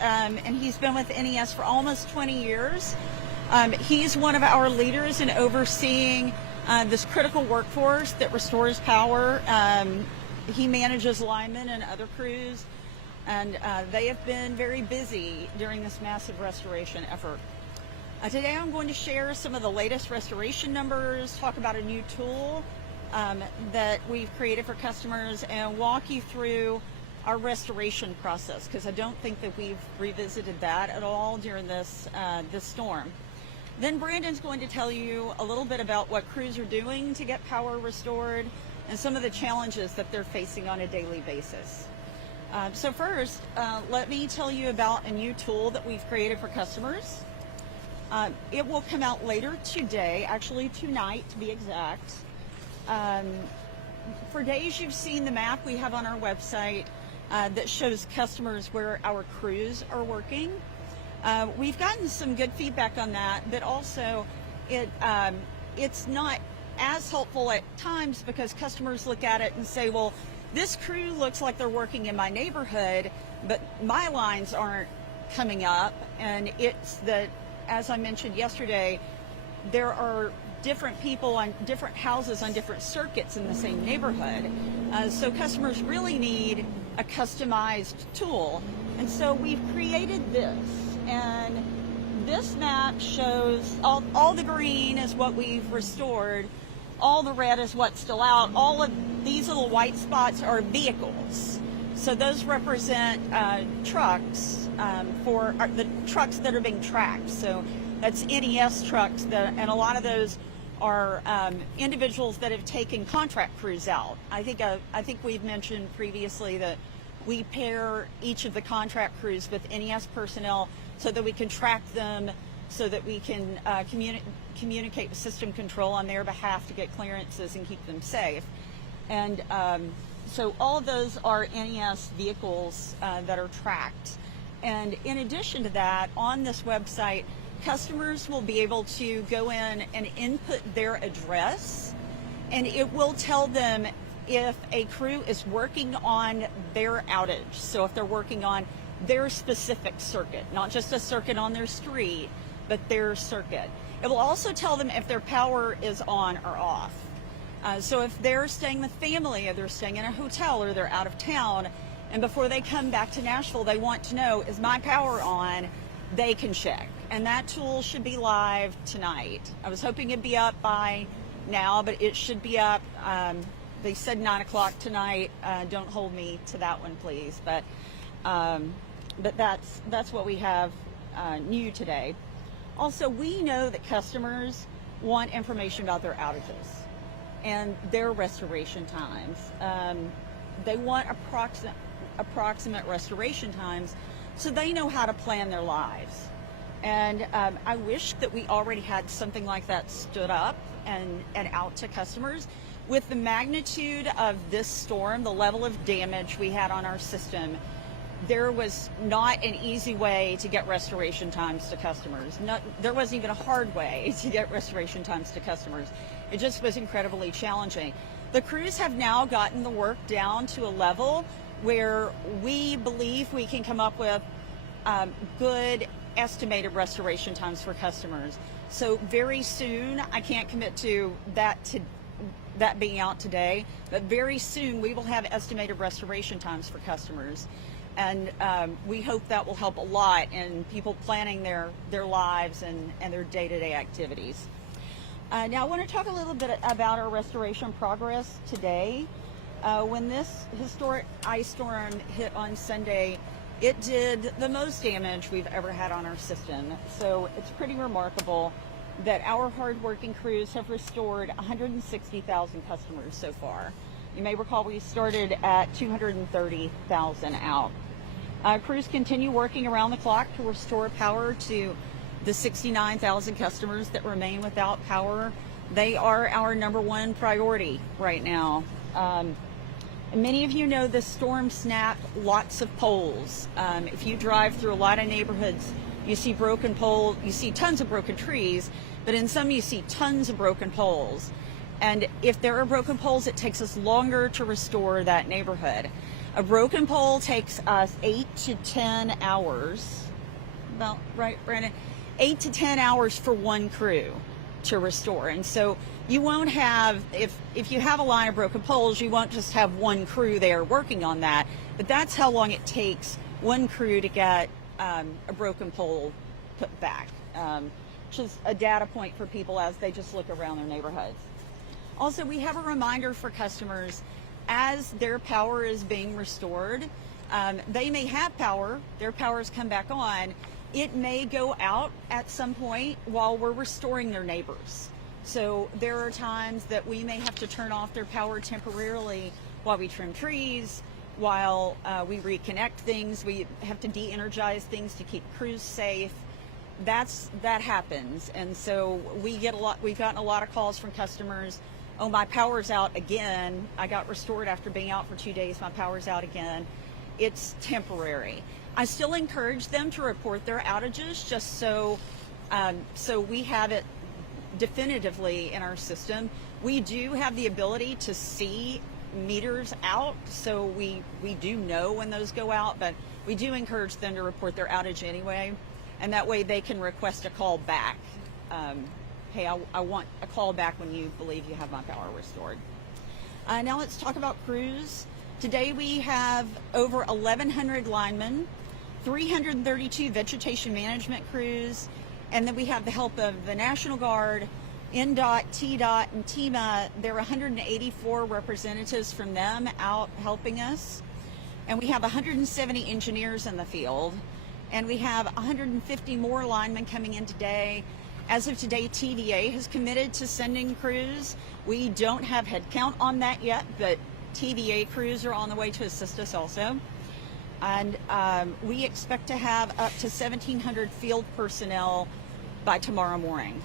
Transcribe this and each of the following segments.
and he's been with NES for almost 20 years. He's one of our leaders in overseeing this critical workforce that restores power. He manages linemen and other crews, and they have been very busy during this massive restoration effort. Today I'm going to share some of the latest restoration numbers, talk about a new tool that we've created for customers, and walk you through our restoration process, because I don't think that we've revisited that at all during this storm. Then Brandon's going to tell you a little bit about what crews are doing to get power restored and some of the challenges that they're facing on a daily basis. So first, let me tell you about a new tool that we've created for customers. It will come out later today, actually tonight to be exact. For days you've seen the map we have on our website that shows customers where our crews are working. We've gotten some good feedback on that, but also it's not as helpful at times because customers look at it and say, well, this crew looks like they're working in my neighborhood, but my lines aren't coming up. And it's that, as I mentioned yesterday, there are different people on different houses on different circuits in the same neighborhood. So customers really need a customized tool. And so we've created this. And this map shows all the green is what we've restored, all the red is what's still out. All of these little white spots are vehicles. So those represent trucks for the trucks that are being tracked. So that's NES trucks, and a lot of those are individuals that have taken contract crews out. I think we've mentioned previously that we pair each of the contract crews with NES personnel so that we can track them, so that we can communicate with system control on their behalf to get clearances and keep them safe. And so all of those are NES vehicles that are tracked. And in addition to that, on this website, customers will be able to go in and input their address, and it will tell them if a crew is working on their outage. So if they're working on their specific circuit, not just a circuit on their street, but their circuit. It will also tell them if their power is on or off. So if they're staying with family, or they're staying in a hotel, or they're out of town, and before they come back to Nashville, they want to know, is my power on? They can check. And that tool should be live tonight. I was hoping it'd be up by now, but it should be up. They said 9 o'clock tonight. Don't hold me to that one, please. But that's what we have new today. Also, we know that customers want information about their outages and their restoration times. They want approximate restoration times so they know how to plan their lives. And I wish that we already had something like that stood up and out to customers. With the magnitude of this storm, the level of damage we had on our system, there was not an easy way to get restoration times to customers. There wasn't even a hard way to get restoration times to customers. It just was incredibly challenging. The crews have now gotten the work down to a level where we believe we can come up with good estimated restoration times for customers. So very soon, I can't commit to that being out today, but very soon we will have estimated restoration times for customers. And we hope that will help a lot in people planning their lives and their day-to-day activities. Now I want to talk a little bit about our restoration progress today. When this historic ice storm hit on Sunday, it did the most damage we've ever had on our system. So it's pretty remarkable that our hardworking crews have restored 160,000 customers so far. You may recall we started at 230,000 out. Crews continue working around the clock to restore power to the 69,000 customers that remain without power. They are our #1 priority right now. Many of you know this storm snapped lots of poles. If you drive through a lot of neighborhoods, you see broken poles, you see tons of broken trees, but in some you see tons of broken poles. And if there are broken poles, it takes us longer to restore that neighborhood. A broken pole takes us 8 to 10 hours, about right, Brandon? 8 to 10 hours for one crew to restore. And so you won't have, if you have a line of broken poles, you won't just have one crew there working on that, but that's how long it takes one crew to get a broken pole put back, which is a data point for people as they just look around their neighborhoods. Also, we have a reminder for customers as their power is being restored. They may have power, their power's come back on. It may go out at some point while we're restoring their neighbors. So there are times that we may have to turn off their power temporarily while we trim trees, while we reconnect things. We have to de-energize things to keep crews safe. That happens. And so we've gotten a lot of calls from customers. Oh, my power's out again. I got restored after being out for 2 days. My power's out again. It's temporary. I still encourage them to report their outages just so we have it definitively in our system. We do have the ability to see meters out, so we do know when those go out, but we do encourage them to report their outage anyway, and that way they can request a call back. Hey, I want a call back when you believe you have my power restored. Now let's talk about crews. Today we have over 1,100 linemen, 332 vegetation management crews, and then we have the help of the National Guard, NDOT, TDOT, and TEMA. There are 184 representatives from them out helping us. And we have 170 engineers in the field. And we have 150 more linemen coming in today. As of today, TVA has committed to sending crews. We don't have headcount on that yet, but TVA crews are on the way to assist us also. And we expect to have up to 1,700 field personnel by tomorrow morning.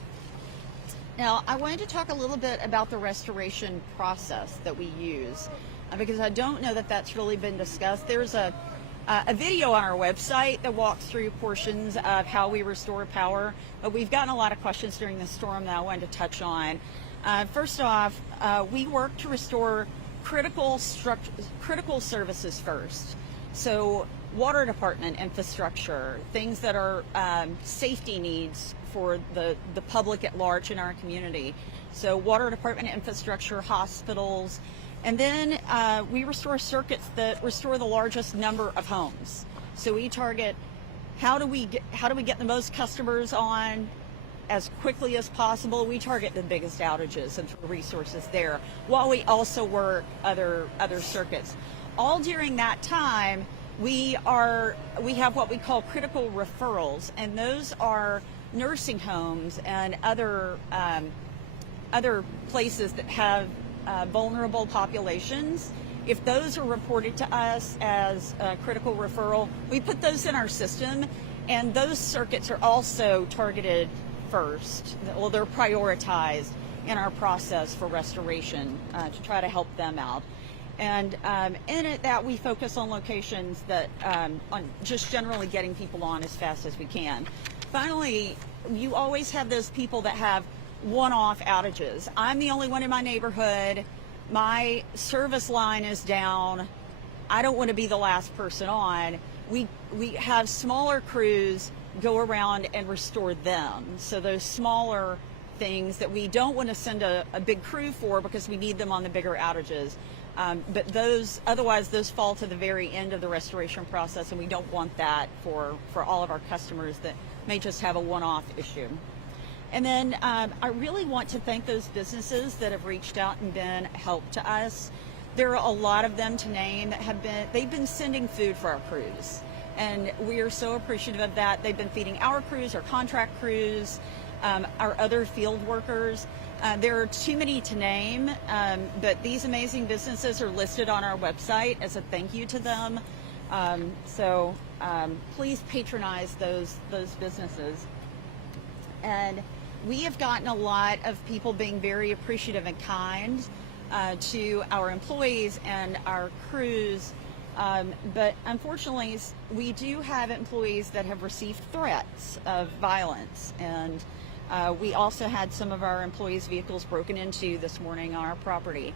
Now, I wanted to talk a little bit about the restoration process that we use, because I don't know that that's really been discussed. There's a video on our website that walks through portions of how we restore power, but we've gotten a lot of questions during the storm that I wanted to touch on. First off, we work to restore critical services first. So water department infrastructure, things that are safety needs for the public at large in our community. So water department infrastructure, hospitals, and then we restore circuits that restore the largest number of homes. So we target how do we get the most customers on as quickly as possible. We target the biggest outages and throw resources there, while we also work other circuits. All during that time, we have what we call critical referrals, and those are nursing homes and other places that have vulnerable populations. If those are reported to us as a critical referral, we put those in our system, and those circuits are also targeted first. Well, they're prioritized in our process for restoration to try to help them out. And in that, we focus on locations that, on just generally getting people on as fast as we can. Finally, you always have those people that have one-off outages. I'm the only one in my neighborhood. My service line is down. I don't want to be the last person on. We have smaller crews go around and restore them. So those smaller things that we don't want to send a big crew for because we need them on the bigger outages. But otherwise those fall to the very end of the restoration process, and we don't want that for all of our customers that may just have a one-off issue. And then I really want to thank those businesses that have reached out and been a help to us. There are a lot of them to name that they've been sending food for our crews, and we are so appreciative of that. They've been feeding our crews, our contract crews, our other field workers. There are too many to name, but these amazing businesses are listed on our website as a thank you to them. So please patronize those businesses. And we have gotten a lot of people being very appreciative and kind to our employees and our crews. But unfortunately, we do have employees that have received threats of violence, and we also had some of our employees' vehicles broken into this morning on our property.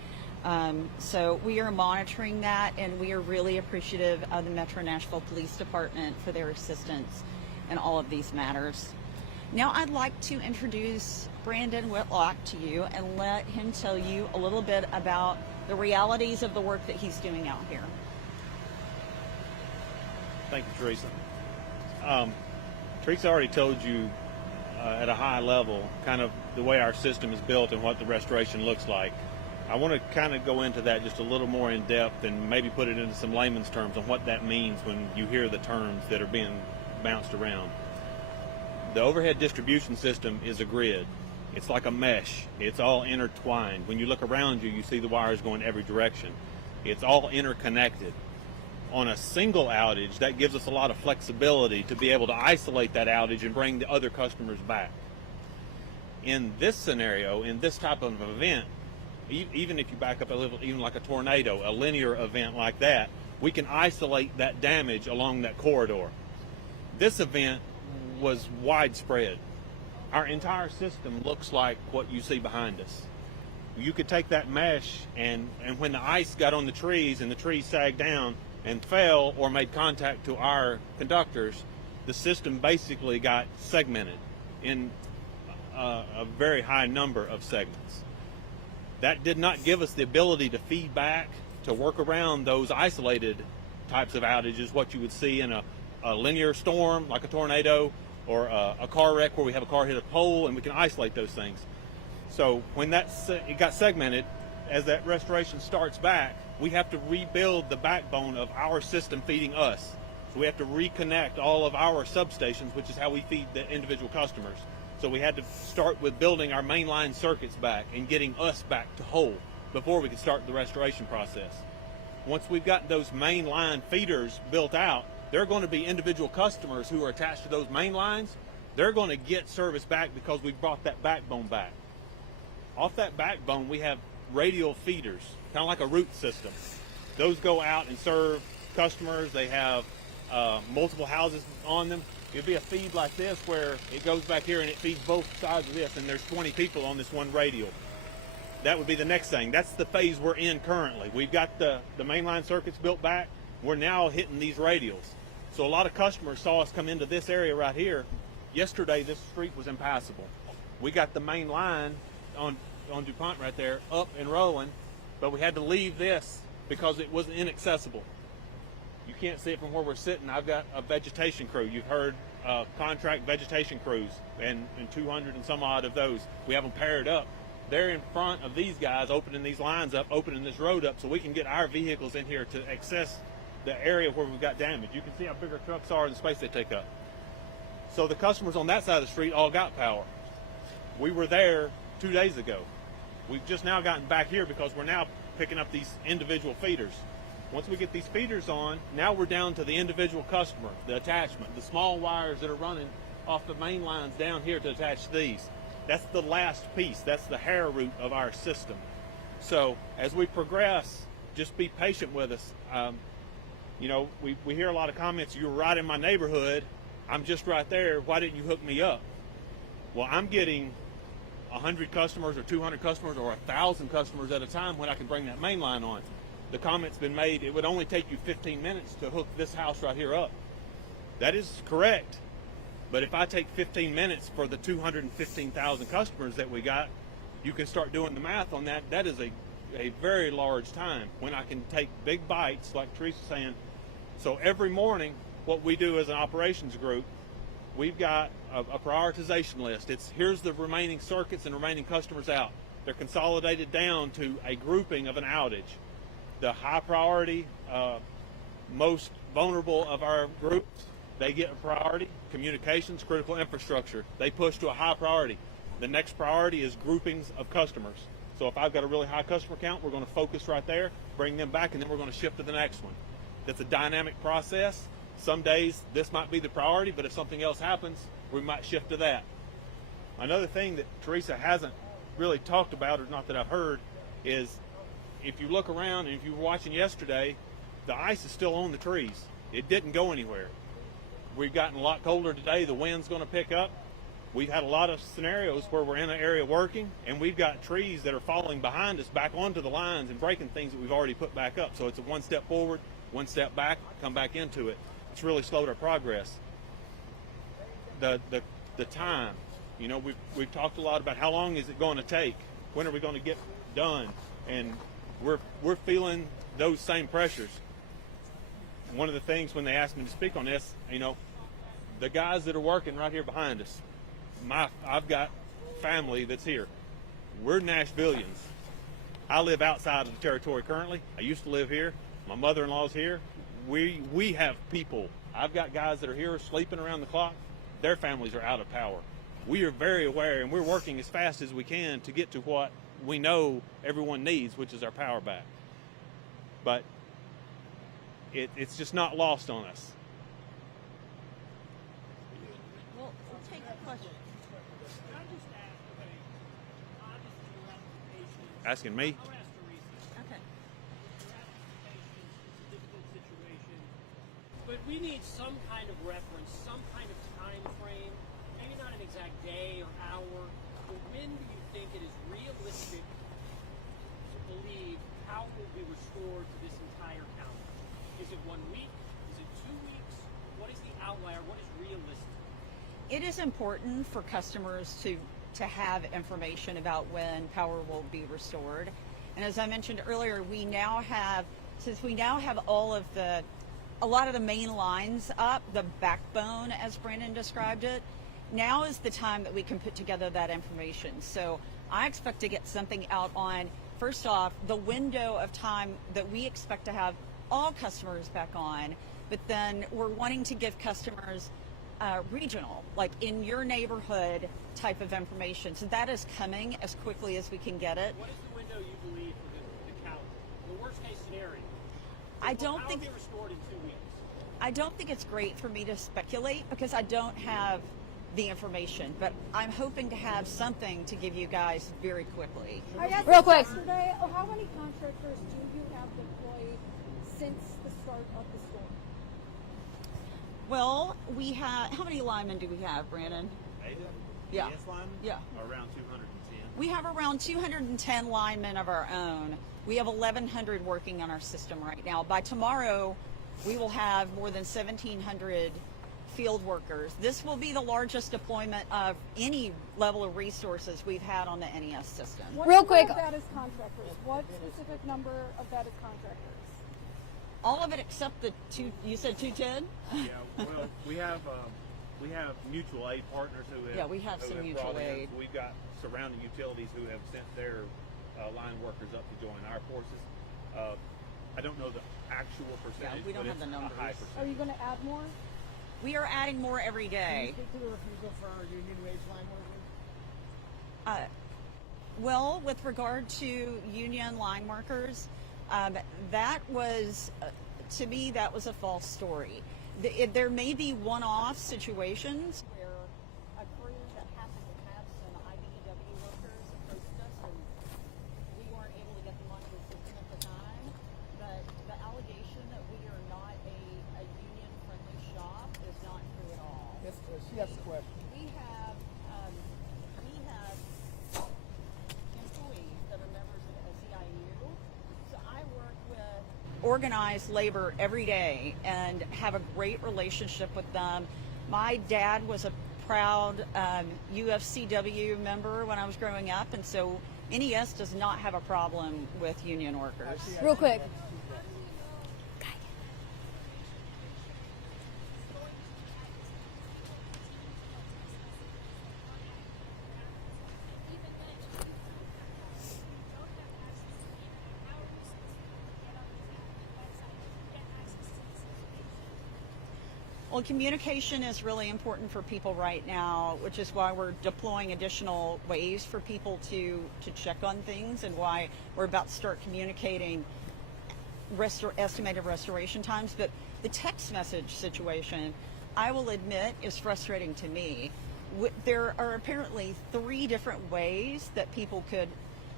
So we are monitoring that, and we are really appreciative of the Metro Nashville Police Department for their assistance in all of these matters. Now I'd like to introduce Brandon Whitlock to you and let him tell you a little bit about the realities of the work that he's doing out here. Thank you, Teresa. Teresa already told you at a high level kind of the way our system is built and what the restoration looks like. I want to kind of go into that just a little more in depth and maybe put it into some layman's terms on what that means when you hear the terms that are being bounced around. The overhead distribution system is a grid. It's like a mesh. It's all intertwined. When you look around you, you see the wires going every direction. It's all interconnected. On a single outage, that gives us a lot of flexibility to be able to isolate that outage and bring the other customers back. In this scenario, in this type of event, even if you back up a little, even like a tornado, a linear event like that, we can isolate that damage along that corridor. This event was widespread. Our entire system looks like what you see behind us. You could take that mesh and when the ice got on the trees and the trees sagged down and fell or made contact to our conductors, the system basically got segmented in a very high number of segments. That did not give us the ability to feed back, to work around those isolated types of outages, what you would see in a linear storm like a tornado or a car wreck where we have a car hit a pole and we can isolate those things. So when it got segmented, as that restoration starts back, we have to rebuild the backbone of our system feeding us. So we have to reconnect all of our substations, which is how we feed the individual customers. So we had to start with building our mainline circuits back and getting us back to whole before we could start the restoration process. Once we've got those mainline feeders built out, there are going to be individual customers who are attached to those main lines. They're going to get service back because we brought that backbone back. Off that backbone, we have radial feeders, kind of like a root system. Those go out and serve customers. They have multiple houses on them. It'd be a feed like this where it goes back here and it feeds both sides of this, and there's 20 people on this one radial. That would be the next thing. That's the phase we're in currently. We've got the mainline circuits built back. We're now hitting these radials. So a lot of customers saw us come into this area right here. Yesterday, this street was impassable. We got the main line on DuPont right there up and rolling, but we had to leave this because it wasn't inaccessible. You can't see it from where we're sitting. I've got a vegetation crew. You've heard contract vegetation crews and 200 and some odd of those. We have them paired up. They're in front of these guys opening these lines up, opening this road up so we can get our vehicles in here to access the area where we've got damage. You can see how big our trucks are and the space they take up. So the customers on that side of the street all got power. We were there 2 days ago. We've just now gotten back here because we're now picking up these individual feeders. Once we get these feeders on, now we're down to the individual customer, the attachment, the small wires that are running off the main lines down here to attach to these. That's the last piece. That's the hair root of our system. So as we progress, just be patient with us. You know, we hear a lot of comments, you're right in my neighborhood, I'm just right there, why didn't you hook me up? Well, I'm getting 100 customers or 200 customers or 1,000 customers at a time when I can bring that main line on. The comment's been made, it would only take you 15 minutes to hook this house right here up. That is correct. But if I take 15 minutes for the 215,000 customers that we got, you can start doing the math on that. That is a very large time when I can take big bites, like Teresa's saying. So every morning, what we do as an operations group, we've got a prioritization list. Here's the remaining circuits and remaining customers out. They're consolidated down to a grouping of an outage. The high priority, most vulnerable of our groups, they get a priority. Communications, critical infrastructure, they push to a high priority. The next priority is groupings of customers. So if I've got a really high customer count, we're going to focus right there, bring them back, and then we're going to shift to the next one. That's a dynamic process. Some days this might be the priority, but if something else happens, we might shift to that. Another thing that Teresa hasn't really talked about, or not that I've heard, is if you look around and if you were watching yesterday, the ice is still on the trees. It didn't go anywhere. We've gotten a lot colder today. The wind's going to pick up. we've had a lot of scenarios where we're in an area working and we've got trees that are falling behind us back onto the lines and breaking things that we've already put back up. So it's a one step forward, one step back, come back into it. It's really slowed our progress. The time, you know, we've talked a lot about how long is it going to take? When are we going to get done? And we're feeling those same pressures. One of the things when they asked me to speak on this, you know, the guys that are working right here behind us, I've got family that's here. We're Nashvillians. I live outside of the territory currently. I used to live here. My mother-in-law's here. We have people. I've got guys that are here sleeping around the clock. Their families are out of power. We are very aware, and we're working as fast as we can to get to what we know everyone needs, which is our power back. But it's just not lost on us. We'll take a question. Can I just ask, okay, obviously your application, Asking me? I'll ask Teresa. Okay. Your application is a difficult situation, but we need some kind of reference, some kind of time frame, maybe not an exact day or hour, but when do you think it is realistic to believe power will be restored to this entire county? Is it 1 week? Is it 2 weeks? What is the outlier? What is realistic? It is important for customers to have information about when power will be restored. And as I mentioned earlier, since we now have a lot of the main lines up, the backbone, as Brandon described it, now is the time that we can put together that information. So I expect to get something out on, first off, the window of time that we expect to have all customers back on, but then we're wanting to give customers regional, like in your neighborhood type of information. So that is coming as quickly as we can get it. What is the window you believe for the county? The worst case scenario. I don't think How will be restored in 2 weeks? I don't think it's great for me to speculate because I don't have the information, but I'm hoping to have something to give you guys very quickly. I asked Real quick. yesterday, how many contractors do you have deployed since the start of the storm? Well, we have, how many linemen do we have, Brandon? Yeah. NES linemen? Yeah. Around 210. We have around 210 linemen of our own. We have 1,100 working on our system right now. By tomorrow, we will have more than 1,700 field workers. This will be the largest deployment of any level of resources we've had on the NES system. What Real number quick. of that is contractors? What specific number of that is contractors? All of it except the two, you said 210? Yeah, well, we have mutual aid partners who have. Yeah, we have who some mutual brought in. aid. We've got surrounding utilities who have sent their line workers up to join our forces. I don't know the actual percentage. we don't but have the it's numbers. A high Are percentage. you going to add more? We are adding more every day. Speak to the refusal for our union wage line workers? Well, with regard to union line workers, that was, to me, that was a false story. There may be one-off situations where a crew that happened to have some IBEW workers approached us and we weren't able to get them onto the system at the time. But the allegation that we are not a union-friendly shop is not true at all. Yes, she has a question. We have employees that are members of SEIU. So I work with organized labor every day and have a great relationship with them. My dad was a proud UFCW member when I was growing up, and so NES does not have a problem with union workers. Real quick. Well, communication is really important for people right now, which is why we're deploying additional ways for people to check on things and why we're about to start communicating estimated restoration times. But the text message situation, I will admit, is frustrating to me. There are apparently 3 different ways that people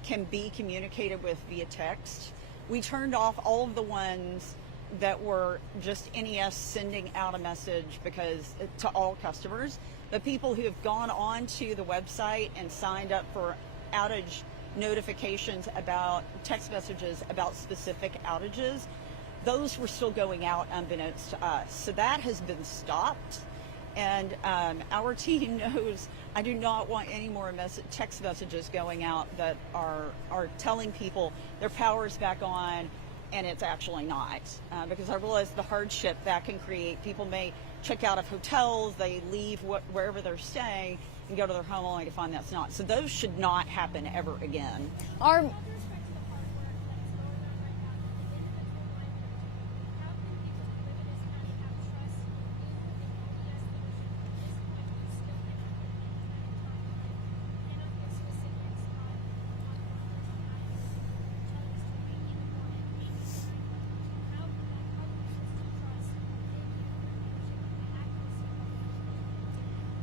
can be communicated with via text. We turned off all of the ones that were just NES sending out a message because to all customers, but people who have gone on to the website and signed up for outage notifications about text messages about specific outages, those were still going out unbeknownst to us. So that has been stopped. And our team knows I do not want any more text messages going out that are telling people their power is back on, and it's actually not. Because I realize the hardship that can create. People may check out of hotels, they leave wherever they're staying, and go to their home only to find that's not. So those should not happen ever again.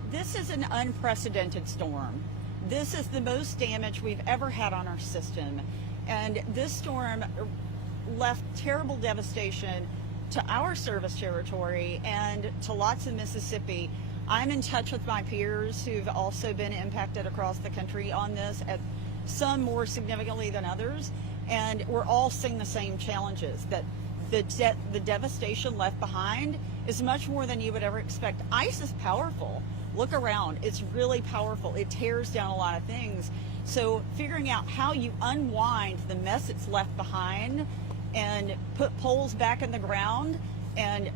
This is an unprecedented storm. This is the most damage we've ever had on our system. And this storm left terrible devastation to our service territory and to lots of Mississippi. I'm in touch with my peers who've also been impacted across the country on this, some more significantly than others. And we're all seeing the same challenges, that the devastation left behind is much more than you would ever expect. Ice is powerful. Look around, it's really powerful. It tears down a lot of things. So figuring out how you unwind the mess it's left behind and put poles back in the ground and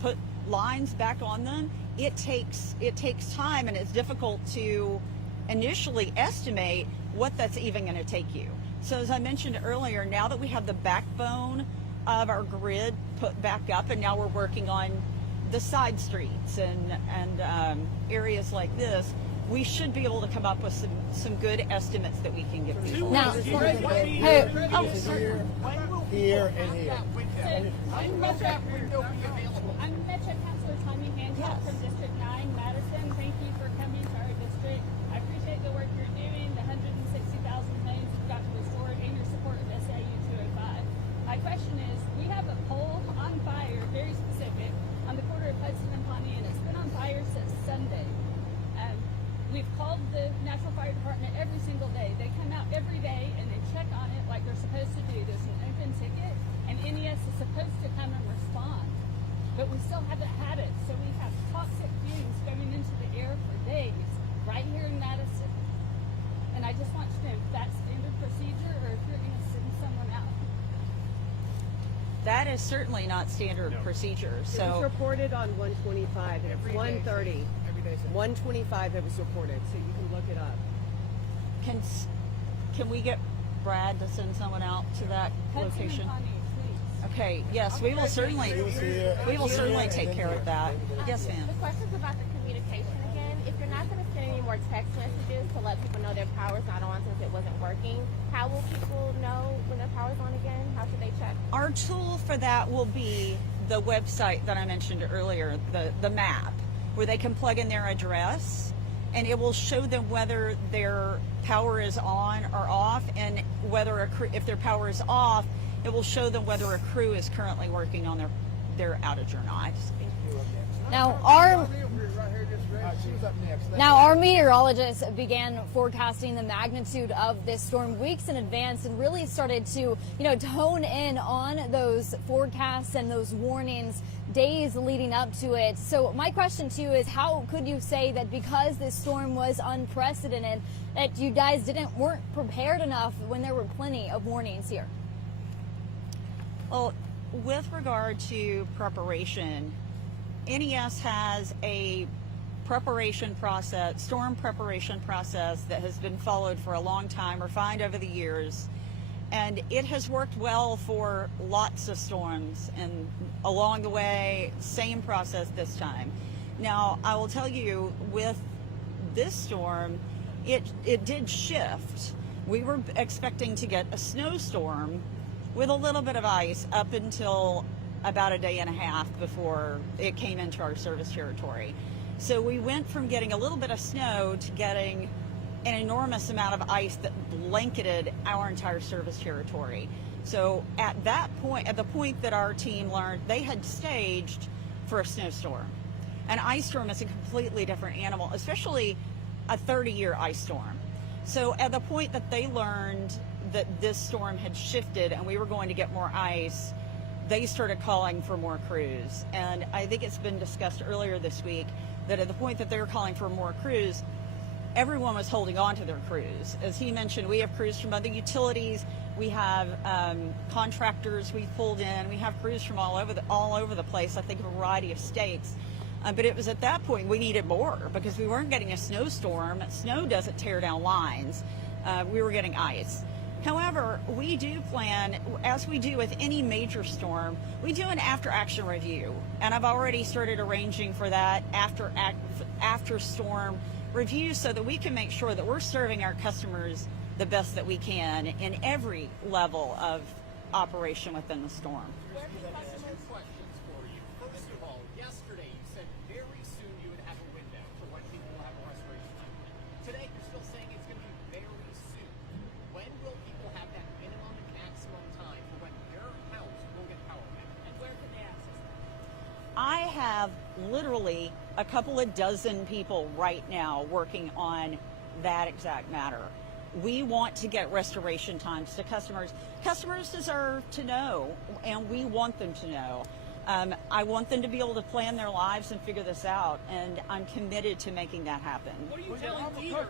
put lines back on them, it takes time, and it's difficult to initially estimate what that's even going to take you. So as I mentioned earlier, now that we have the backbone of our grid put back up, and now we're working on the side streets and areas like this, we should be able to come up with some good estimates that we can give people. Now, Here and here. I'm Metro Councilor Tommy Hancock from District 9, Madison. Thank you for coming to our district. I appreciate the work you're doing, the 160,000 homes you've got to restore, and your support of SAU 205. My question is, we have a pole on fire, very specific, on the corner of Hudson and Pawnee, and it's been on fire since Sunday. We've called the National Fire Department every single day. They come out every day and they check on it like they're supposed to do. There's an open ticket, and NES is supposed to come and respond. But we still haven't had it, so we have toxic fumes coming into the air for days right here in Madison. And I just want to know if that's standard procedure or if you're going to send someone out. That is certainly not standard procedure. It was So reported on 125, and it's 130. 125 it was reported, so you can look it up. can we get Brad to send someone out to that Hudson location? and Pawnee, please. Okay, yes, we will certainly take care of that. Yes, ma'am. The question's about the communication again. If you're not going to send any more text messages to let people know their power's not on since it wasn't working, how will people know when their power's on again? How should they check? Our tool for that will be the website that I mentioned earlier, the map, where they can plug in their address, and it will show them whether their power is on or off, and whether if their power is off, it will show them whether a crew is currently working on their outage or not. Now our meteorologists began forecasting the magnitude of this storm weeks in advance and really started to, hone in on those forecasts and those warnings days leading up to it. So my question to you is, how could you say that because this storm was unprecedented that you guys weren't prepared enough when there were plenty of warnings here? Well, with regard to preparation, NES has a storm preparation process that has been followed for a long time, refined over the years, and it has worked well for lots of storms, and along the way, same process this time. Now, I will tell you, with this storm, it did shift. We were expecting to get a snowstorm with a little bit of ice up until about a day and a half before it came into our service territory. So we went from getting a little bit of snow to getting an enormous amount of ice that blanketed our entire service territory. So at that point, at the point that our team learned, they had staged for a snowstorm. An ice storm is a completely different animal, especially a 30-year ice storm. So at the point that they learned that this storm had shifted and we were going to get more ice, they started calling for more crews. And I think it's been discussed earlier this week that at the point that they were calling for more crews, everyone was holding on to their crews. As he mentioned, we have crews from other utilities. We have contractors we pulled in. We have crews from all over the place, I think a variety of states. But it was at that point we needed more because we weren't getting a snowstorm. Snow doesn't tear down lines. We were getting ice. However, we do plan, as we do with any major storm, we do an after-action review. And I've already started arranging for that after storm review so that we can make sure that we're serving our customers the best that we can in every level of operation within the storm. Two questions for you. First of all, yesterday you said very soon you would have a window for when people will have a restoration time. Today you're still saying it's going to be very soon. When will people have that minimum and maximum time for when their house will get power back? And where can they access that? I have literally a couple of dozen people right now working on that exact matter. We want to get restoration times to customers. Customers deserve to know, and we want them to know. I want them to be able to plan their lives and figure this out, and I'm committed to making that happen. What are you telling dealers?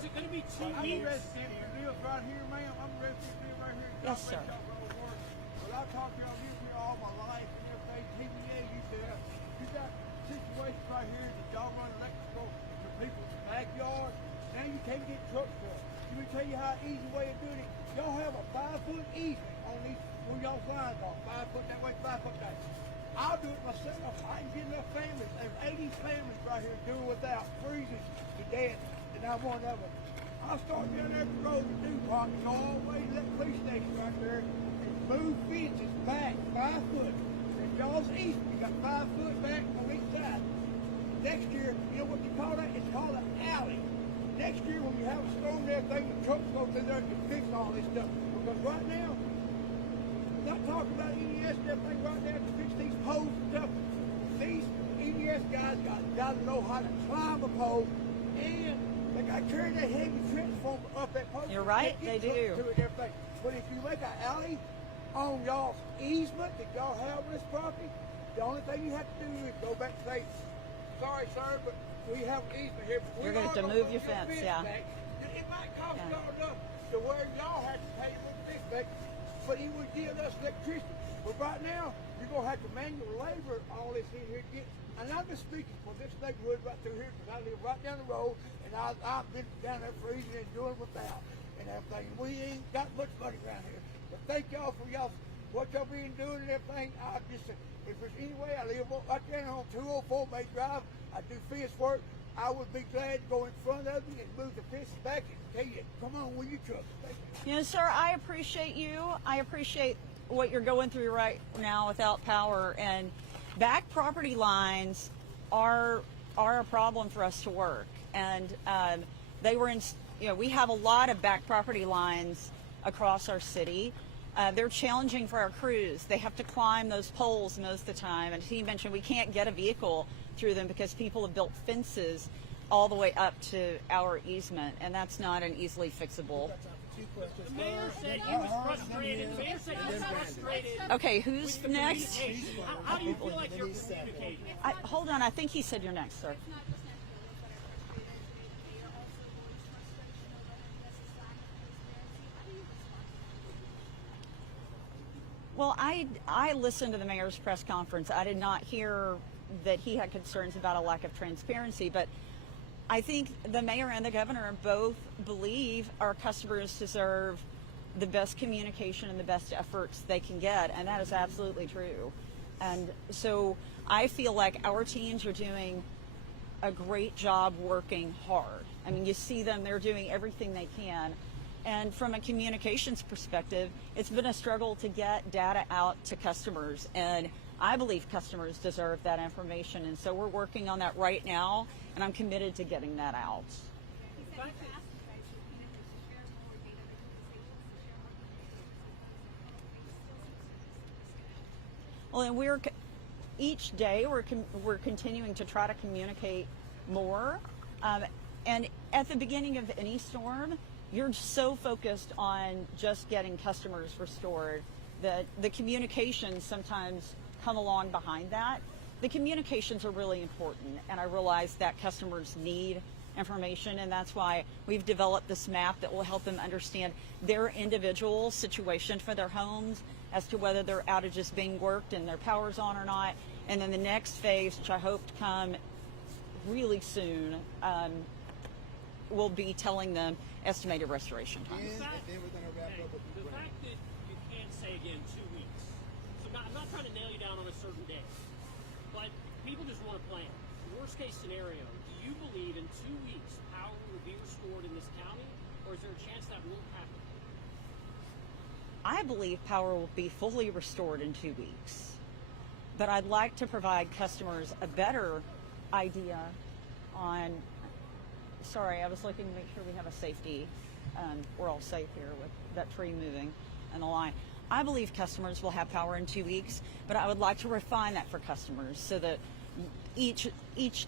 Is it going to be 2 I'm a years? resident who lives right here, ma'am. I'm a resident who lives right here. Yes, sir. Well, I've talked to y'all here all my life and everything. TBA, you got situations right here that y'all run electrical to people's backyard. Now you can't get trucks for it. Let me tell you how easy way of doing it. Y'all have a 5-foot easement on these where y'all's lines are. 5 foot that way, 5 foot that way. I'll do it myself. I can get enough families. There's 80 families right here doing without, freezing to death, and I'm one of them. I'll start down there at the road to Dupont and go all the way to that police station right there and move fences back 5 foot. And y'all's easement, you got 5 foot back on each side. Next year, you know what you call that? It's called an alley. Next year, when you have a storm and everything, the trucks go through there and fix all this stuff. Because right now, not talking about NES and everything right now to fix these poles and stuff. These NES guys got to know how to climb a pole, and they got to carry that heavy transformer up that pole. You're right, they do. To it and everything. But if you make an alley on y'all's easement that y'all have on this property, the only thing you have to do is go back and say, sorry, sir, but we have an easement here. But You're going to have to move your fence, yeah. Back. It might cost y'all enough to where y'all have to pay with the fence back, but he would give us electricity. But right now, you're going to have to manual labor all this in here to get. And I'm just speaking for this neighborhood right through here because I live right down the road, and I've been down there freezing and doing without and everything. We ain't got much money around here. But thank y'all for what y'all been doing and everything. I just, if there's any way, I live right there on 204 May Drive. I do fence work. I would be glad to go in front of you and move the fence back and tell you, come on with your truck. Thank you. You know, sir, I appreciate you. I appreciate what you're going through right now without power. And back property lines are a problem for us to work. And they were in, we have a lot of back property lines across our city. They're challenging for our crews. They have to climb those poles most of the time. And he mentioned we can't get a vehicle through them because people have built fences all the way up to our easement, and that's not an easily fixable. The mayor said he was frustrated. The mayor said he was frustrated. Okay, who's with the next? communication. How do you feel like you're communicating? Hold on, I think he said you're next, sir. It's not just Nashville that are frustrated. They are also voiced frustration over NES's lack of transparency. How do you respond? Well, I listened to the mayor's press conference. I did not hear that he had concerns about a lack of transparency, but I think the mayor and the governor both believe our customers deserve the best communication and the best efforts they can get, and that is absolutely true. And so I feel like our teams are doing a great job working hard. I mean, you see them, they're doing everything they can. And from a communications perspective, it's been a struggle to get data out to customers. And I believe customers deserve that information. And so we're working on that right now, and I'm committed to getting that out. Well, and each day we're continuing to try to communicate more. And at the beginning of any storm, you're so focused on just getting customers restored that the communications sometimes come along behind that. The communications are really important, and I realize that customers need information, and that's why we've developed this map that will help them understand their individual situation for their homes as to whether their outage is being worked and their power's on or not. And then the next phase, which I hope to come really soon, will be telling them estimated restoration time. The fact that you can't say again 2 weeks. So I'm not trying to nail you down on a certain day, but people just want to plan. Worst case scenario, do you believe in 2 weeks power will be restored in this county, or is there a chance that won't happen? I believe power will be fully restored in 2 weeks, but I'd like to provide customers a better idea on. Sorry, I was looking to make sure we have a safety. We're all safe here with that tree moving and the line. I believe customers will have power in 2 weeks, but I would like to refine that for customers so that each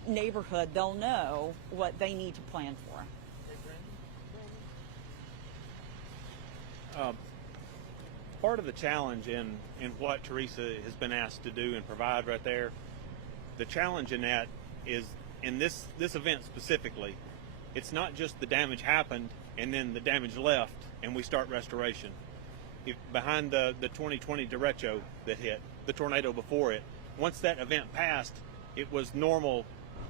neighborhood, they'll know what they need to plan for. Part of the challenge in what Teresa has been asked to do and provide right there, the challenge in that is in this event specifically, it's not just the damage happened and then the damage left and we start restoration. If behind the 2020 derecho that hit, the tornado before it, once that event passed, it was normal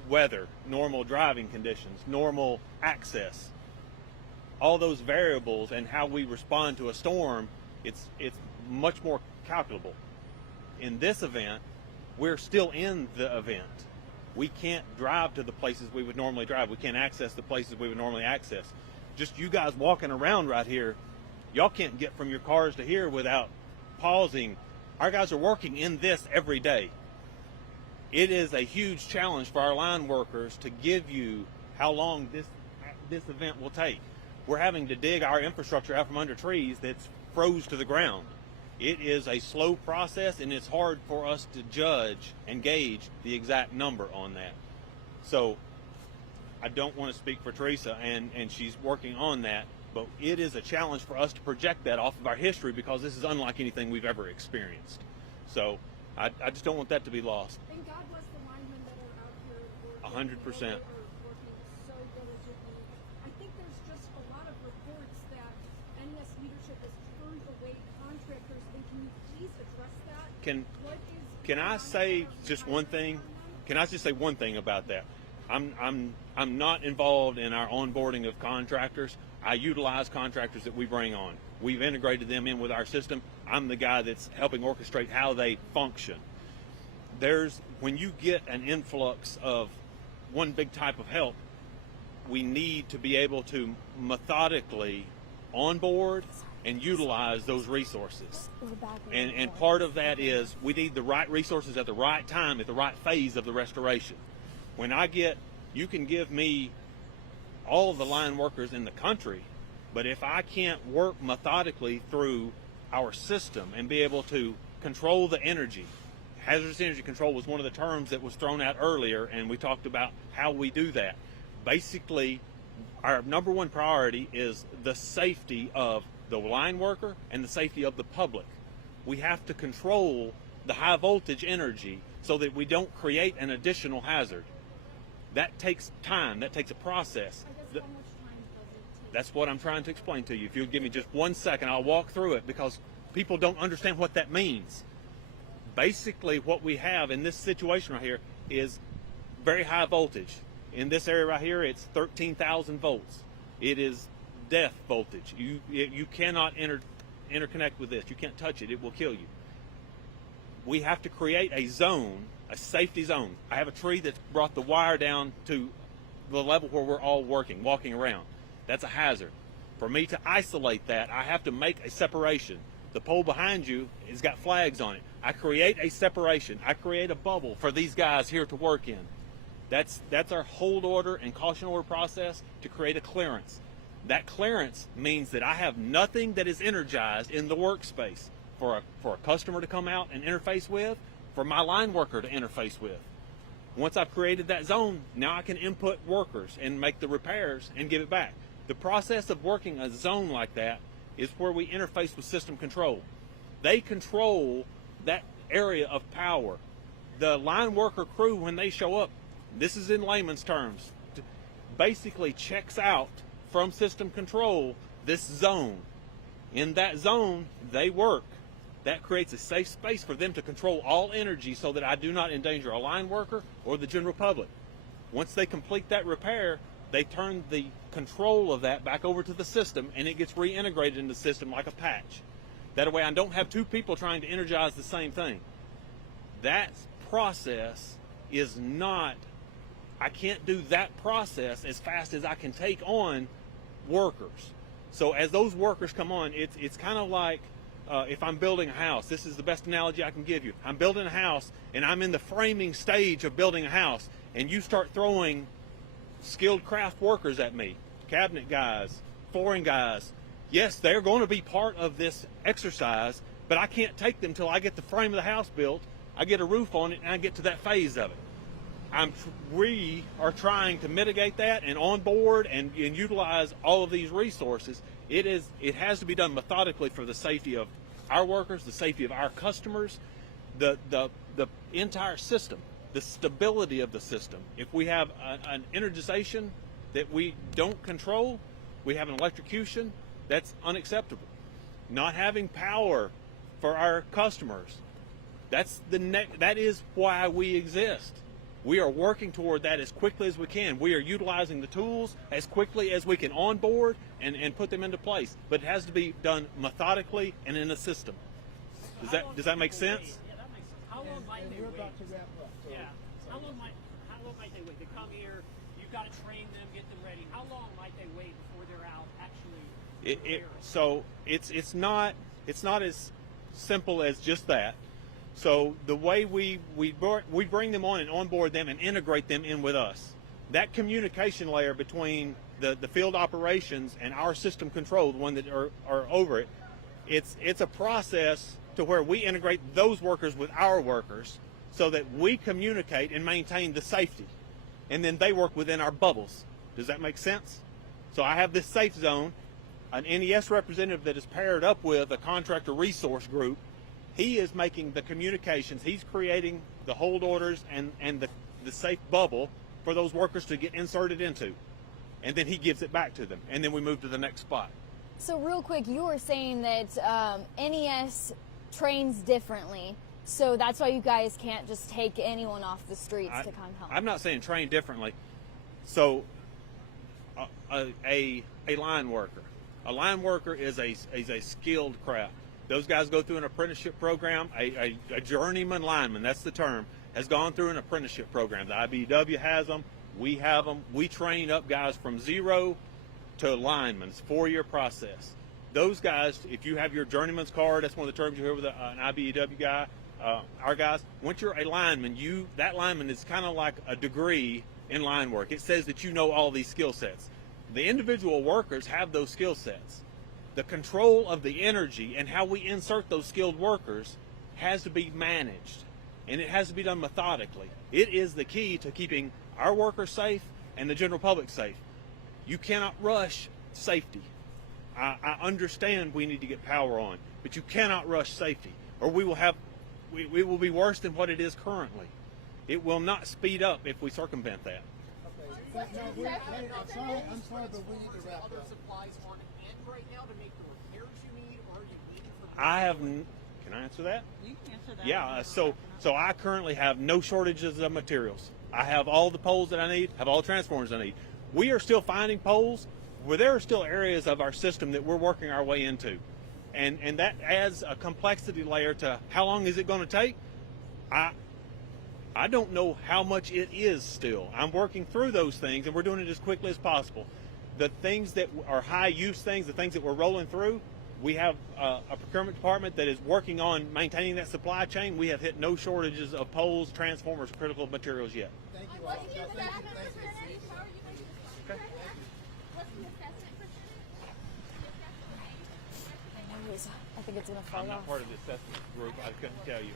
weather, normal driving conditions, normal access. All those variables and how we respond to a storm, it's much more calculable. In this event, we're still in the event. We can't drive to the places we would normally drive. We can't access the places we would normally access. Just you guys walking around right here, y'all can't get from your cars to here without pausing. Our guys are working in this every day. It is a huge challenge for our line workers to give you how long this event will take. We're having to dig our infrastructure out from under trees that's froze to the ground. It is a slow process, and it's hard for us to judge and gauge the exact number on that. So I don't want to speak for Teresa, and she's working on that, but it is a challenge for us to project that off of our history because this is unlike anything we've ever experienced. So I just don't want that to be lost. And God bless the linemen that are out here working. 100%. They are working so diligently. I think there's just a lot of reports that NES leadership has turned away contractors. And can you please address that? Can I say just one thing? Can I just say one thing about that? I'm not involved in our onboarding of contractors. I utilize contractors that we bring on. We've integrated them in with our system. I'm the guy that's helping orchestrate how they function. When you get an influx of one big type of help, we need to be able to methodically onboard and utilize those resources. And part of that is we need the right resources at the right time, at the right phase of the restoration. When you can give me all of the line workers in the country, but if I can't work methodically through our system and be able to control the energy, hazardous energy control was one of the terms that was thrown out earlier, and we talked about how we do that. Basically, our number one priority is the safety of the line worker and the safety of the public. We have to control the high voltage energy so that we don't create an additional hazard. That takes time. That takes a process. I guess how much time does it take? That's what I'm trying to explain to you. If you'll give me just 1 second, I'll walk through it because people don't understand what that means. Basically, what we have in this situation right here is very high voltage. In this area right here, it's 13,000 volts. It is death voltage. You cannot interconnect with this. You can't touch it. It will kill you. We have to create a zone, a safety zone. I have a tree that's brought the wire down to the level where we're all walking around. That's a hazard. For me to isolate that, I have to make a separation. The pole behind you has got flags on it. I create a separation. I create a bubble for these guys here to work in. That's our hold order and caution order process to create a clearance. That clearance means that I have nothing that is energized in the workspace for a customer to come out and interface with, for my line worker to interface with. Once I've created that zone, now I can input workers and make the repairs and give it back. The process of working a zone like that is where we interface with system control. They control that area of power. The line worker crew, when they show up, this is in layman's terms, basically checks out from system control this zone. In that zone, they work. That creates a safe space for them to control all energy so that I do not endanger a line worker or the general public. Once they complete that repair, they turn the control of that back over to the system, and it gets reintegrated in the system like a patch. That way I don't have two people trying to energize the same thing. That process is not, I can't do that process as fast as I can take on workers. So as those workers come on, it's kind of like if I'm building a house. This is the best analogy I can give you. I'm building a house, and I'm in the framing stage of building a house, and you start throwing skilled craft workers at me, cabinet guys, flooring guys. Yes, they're going to be part of this exercise, but I can't take them till I get the frame of the house built, I get a roof on it, and I get to that phase of it. We are trying to mitigate that and onboard and utilize all of these resources. It has to be done methodically for the safety of our workers, the safety of our customers, the entire system, the stability of the system. If we have an energization that we don't control, we have an electrocution, that's unacceptable. Not having power for our customers, that is why we exist. We are working toward that as quickly as we can. We are utilizing the tools as quickly as we can onboard and put them into place. But it has to be done methodically and in a system. Does that make sense? Yeah, that makes sense. How long might they wait? About to wrap up. So. Yeah. How long might they wait? They come here, you've got to train them, get them ready. How long might they wait before they're out actually? So it's not as simple as just that. So the way we bring them on and onboard them and integrate them in with us, that communication layer between the field operations and our system control, the one that are over it, it's a process to where we integrate those workers with our workers so that we communicate and maintain the safety. And then they work within our bubbles. Does that make sense? So I have this safe zone, an NES representative that is paired up with a contractor resource group. He is making the communications. He's creating the hold orders and the safe bubble for those workers to get inserted into. And then he gives it back to them. And then we move to the next spot. So real quick, you were saying that NES trains differently. So that's why you guys can't just take anyone off the streets to come help. I'm not saying train differently. So a line worker. A line worker is a skilled craft. Those guys go through an apprenticeship program. A journeyman lineman, that's the term, has gone through an apprenticeship program. The IBEW has them. We have them. We train up guys from zero to linemen. It's a 4-year process. Those guys, if you have your journeyman's card, that's one of the terms you hear with an IBEW guy, our guys, once you're a lineman, that lineman is kind of like a degree in line work. It says that you know all these skill sets. The individual workers have those skill sets. The control of the energy and how we insert those skilled workers has to be managed, and it has to be done methodically. It is the key to keeping our workers safe and the general public safe. You cannot rush safety. I understand we need to get power on, but you cannot rush safety, or we will be worse than what it is currently. It will not speed up if we circumvent that. Okay. I'm sorry, but we need to wrap Other up. supplies on hand right now to make the repairs you need, or are you waiting for? Can I answer that? You can answer that. Yeah. So I currently have no shortages of materials. I have all the poles that I need. Have all the transformers I need. We are still finding poles where there are still areas of our system that we're working our way into, and that adds a complexity layer to how long is it going to take. I don't know how much it is still. I'm working through those things, and we're doing it as quickly as possible. The things that are high use things, the things that we're rolling through, we have a procurement department that is working on maintaining that supply chain. We have hit no shortages of poles, transformers, critical materials yet. Thank you all. What's the assessment Thank you. percentage? How are you going to respond? What's the assessment percentage? Jeez, I think it's gonna fall I'm not off. part of the assessment group. I couldn't tell you.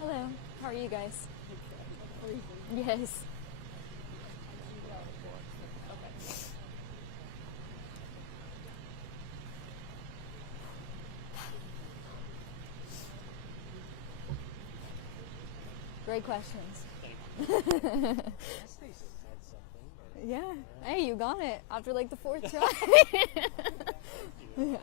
Hello, how are you guys? Yes. Great questions. Yeah. Hey, you got it after like the 4th try. Yeah.